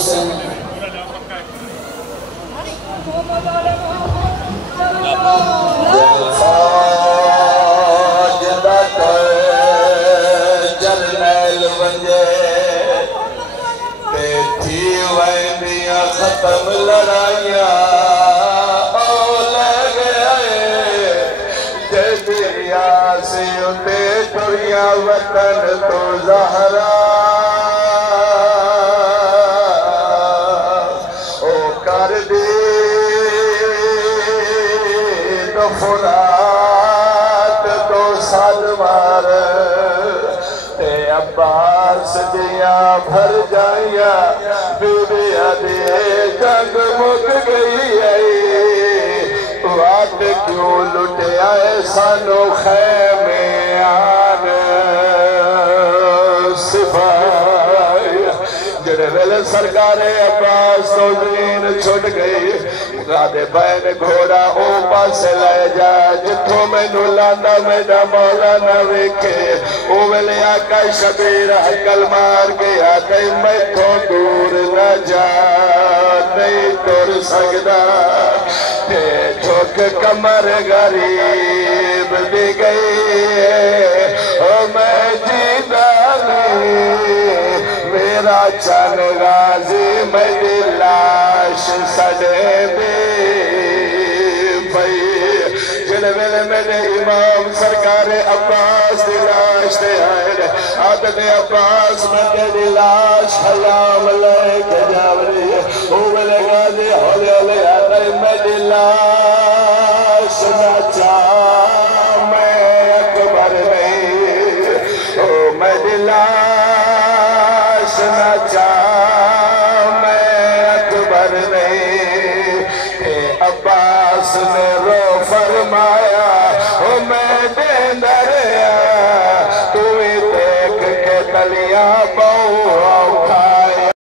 حسین جرنیل ونجے تے تھی ویندیاں ختم لڑائیاں او لگے آئے جدیا سے اتے ٹوریاں وطن تو زہرا او کر دی فرات تو سالوار تے عباس دیا بھر جائیا بیبیا دے جنگ مک گئی ہے وات کیوں لٹے آئے سانو خیمے آن صفائی جڑے ویلے سرکار عباس تو زمین چھٹ گئی دے بین گھوڑا او پاس لے جا جتھوں میں نولانا میرا مولا نہ ویکھے او ویلے آقا شبیر حقل مار گیا کہیں میں تو دور نہ جا نہیں دور سکتا تے جھوک کمر غریب دی گئی او میں جیدہ نہیں میرا چن غازی میری لاش سڑے دے جڑے ویلے میرے امام سرکار عباس دی لاش دے آئے عادت عباس میں تیری لاش حیام لے کے جاوری او ویلے غازی ہولے ہولے آتے میری لاش نہ چاہ میں اکبر نہیں او میری لاش نہ چاہ میں اکبر نہیں عباس نے رو فرمایا او میں دے دریا تو دیکھ کے تلیاں